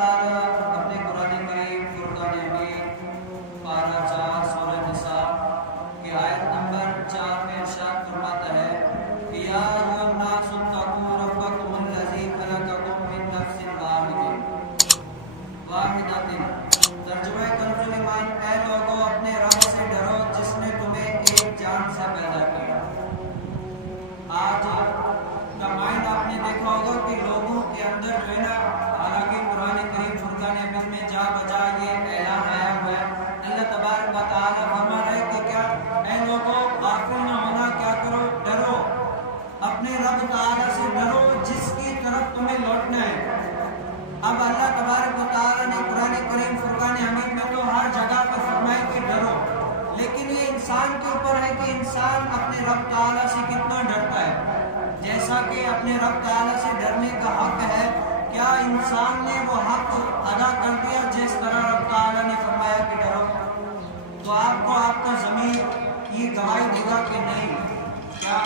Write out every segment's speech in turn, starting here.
تعالیٰ اپنے قرآن کریم فرقان حمید پارہ 4 سورہ نساء کی آیت نمبر 4 میں ارشاد فرماتا ہے یا ایھا الناس اتقوا ربکم الذی خلقکم من نفس واحدۃ ترجمہ کنز ایمان اے لوگوں اپنے رب سے ڈرو جس نے تمہیں ایک جان سے پیدا کیا۔ آج کا مائنڈ آپ نے دیکھا ہوگا کہ لوگوں کے اندر جو ہے نا، حالانکہ قرآن کریم فرقان حمید میں جا بجا یہ اعلان آیا ہوا ہے، اللہ تبارک و تعالیٰ فرما رہے کہ کیا اے لوگوں غافل نہ ہونا، کیا کرو، ڈرو اپنے رب تعالیٰ سے ڈرو جس کی طرف تمہیں لوٹنا ہے۔ اب اللہ تبارک و تعالیٰ نے قرآن کریم فرقان حمید میں تو ہر جگہ پر فرمایا کہ ڈرو، لیکن یہ انسان کے اوپر ہے کہ انسان اپنے رب تعالیٰ سے کتنا ڈرتا ہے۔ جیسا کہ اپنے رب تعالیٰ سے ڈرنے کا حق ہے، کیا انسان نے وہ حق ادا کر دیا جس طرح رب تعالیٰ نے فرمایا کہ ڈرو؟ تو آپ کو آپ کا ضمیر یہ گواہی دے گا کہ نہیں، کیا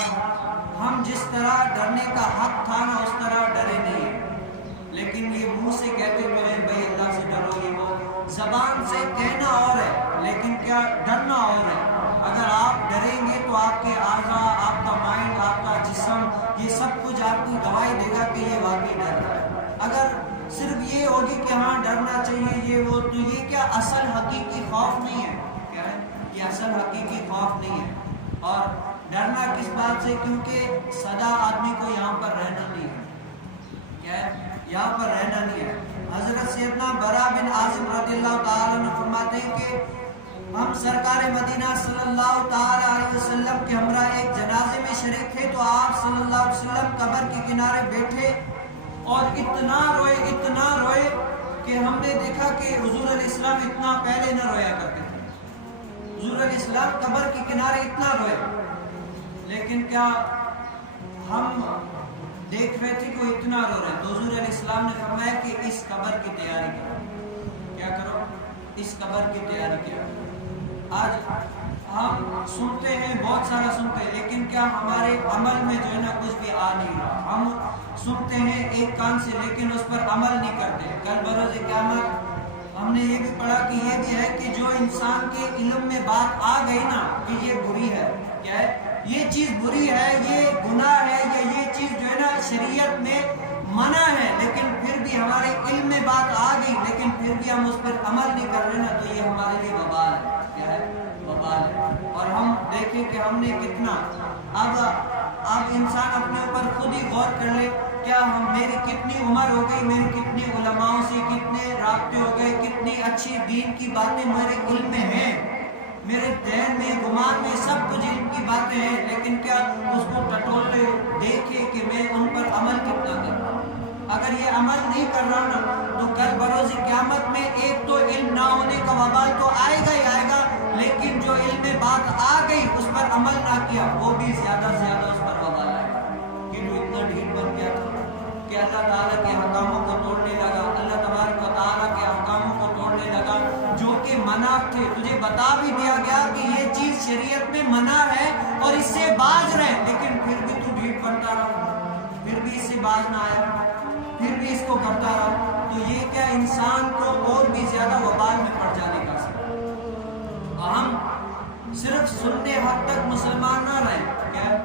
ہم جس طرح ڈرنے کا حق تھا نا اس طرح ڈرے نہیں ہیں، لیکن یہ منہ سے کہتے تو ہیں بھائی اللہ سے ڈرو، یہ وہ زبان سے کہنا اور ہے لیکن کیا ڈرنا اور ہے۔ اگر آپ ڈریں گے تو آپ کے اعضاء، آپ کا مائنڈ، آپ کا جسم، یہ سب کچھ آپ کی گواہی دے گا کہ یہ واقعی ڈر ہے۔ اگر صرف یہ ہوگی کہ ہاں ڈرنا چاہیے یہ وہ، تو یہ کیا اصل حقیقی خوف نہیں ہے؟ کیا ہے یہ اصل حقیقی خوف نہیں ہے۔ اور ڈرنا کس بات سے؟ کیونکہ سدا آدمی کو یہاں پر رہنا نہیں ہے، کیا ہے یہاں پر رہنا نہیں ہے۔ حضرت سیدنا برا بن عازب رضی اللہ تعالیٰ عنہ فرماتے ہیں کہ ہم سرکار مدینہ صلی اللہ تعالیٰ علیہ وسلم کے ہمراہ ایک جنازے میں شریک تھے، تو آپ صلی اللہ علیہ وسلم قبر کے کنارے بیٹھے اور اتنا روئے کہ ہم نے دیکھا کہ حضور علیہ السلام اتنا پہلے نہ رویا کرتے تھے۔ حضور علیہ السلام قبر کے کنارے اتنا روئے، لیکن کیا ہم دیکھ رہے تھے کہ وہ اتنا رو رہے ہیں، تو حضور علیہ السلام نے فرمایا کہ اس قبر کی تیاری کرو، کیا کرو، اس قبر کی تیاری کرو۔ آج ہم سنتے ہیں، بہت سارا سنتے ہیں، لیکن کیا ہمارے عمل میں جو ہے نا کچھ بھی آ نہیں رہا۔ ہم سنتے ہیں ایک کان سے لیکن اس پر عمل نہیں کرتے۔ کل بروز قیامت ہم نے یہ بھی پڑھا کہ یہ بھی ہے کہ جو انسان کے علم میں بات آ گئی نا کہ یہ بری ہے، کیا ہے یہ چیز بری ہے، یہ گناہ ہے، یا یہ چیز جو ہے نا شریعت میں منع ہے، لیکن پھر بھی ہمارے علم میں بات آ گئی لیکن پھر بھی ہم اس پر عمل نہیں کر رہے نا، تو یہ ہمارے لیے وبال ہے، کیا ہے وبال ہے۔ اور ہم دیکھیں کہ ہم نے کتنا، اب انسان اپنے اوپر خود ہی غور کر لے، کیا میری کتنی عمر ہو گئی، میری کتنی علماء سے کتنے رابطے ہو گئے، کتنی اچھی دین کی باتیں میرے علم میں ہیں، میرے ذہن میں، گمان میں سب کچھ علم کی باتیں ہیں، لیکن کیا اس کو ٹٹول لے دیکھے کہ میں ان پر عمل کتنا کر رہا ہوں۔ اگر یہ عمل نہیں کر رہا نا تو کل بروز قیامت میں ایک تو علم نہ ہونے کا وبال تو آئے گا ہی آئے گا، لیکن جو علم میں بات آ گئی اس پر عمل نہ کیا وہ بھی زیادہ سے زیادہ اس پر وبال آئے گا، کہ جو اتنا ڈھیل بن گیا تھا کہ اللہ تعالیٰ کے احکاموں کو توڑنے لگا، اللہ تبارک و تعالیٰ کے احکاموں کو توڑنے لگا جو کہ منع تھے۔ تجھے بتا بھی دیا گیا کہ یہ چیز شریعت میں منع ہے اور اس سے باز رہے، لیکن پھر بھی تو ڈھیل بنتا رہا، پھر بھی اس سے باز نہ آیا، پھر بھی اس کو کرتا رہا، تو یہ کیا انسان کو اور بھی زیادہ وبال میں پڑ جانے کا سبب۔ ہم صرف سننے حد تک مسلمان نہ رہیں، کیا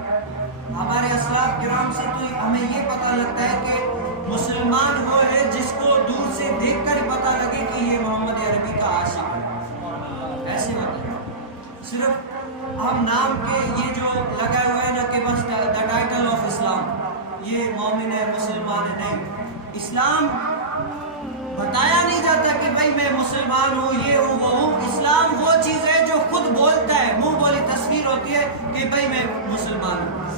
ہمارے اسلاف کرام سے تو ہمیں یہ پتہ لگتا ہے کہ مسلمان وہ ہے جس کو دور سے دیکھ کر ہی پتہ لگے کہ یہ محمد عربی کا عاشق ہے، ایسے مطلب صرف ہم نام کے یہ جو لگا ہوا ہے نا کہ بس دا ٹائٹل آف اسلام، یہ مومن ہے، مسلمان ہے، نہیں، اسلام بتایا نہیں جاتا کہ بھائی میں مسلمان ہوں، یہ ہوں، وہ ہوں۔ اسلام وہ چیز ہے جو خود بولتا ہے، منہ بولی تصویر ہوتی ہے کہ بھائی میں مسلمان ہوں۔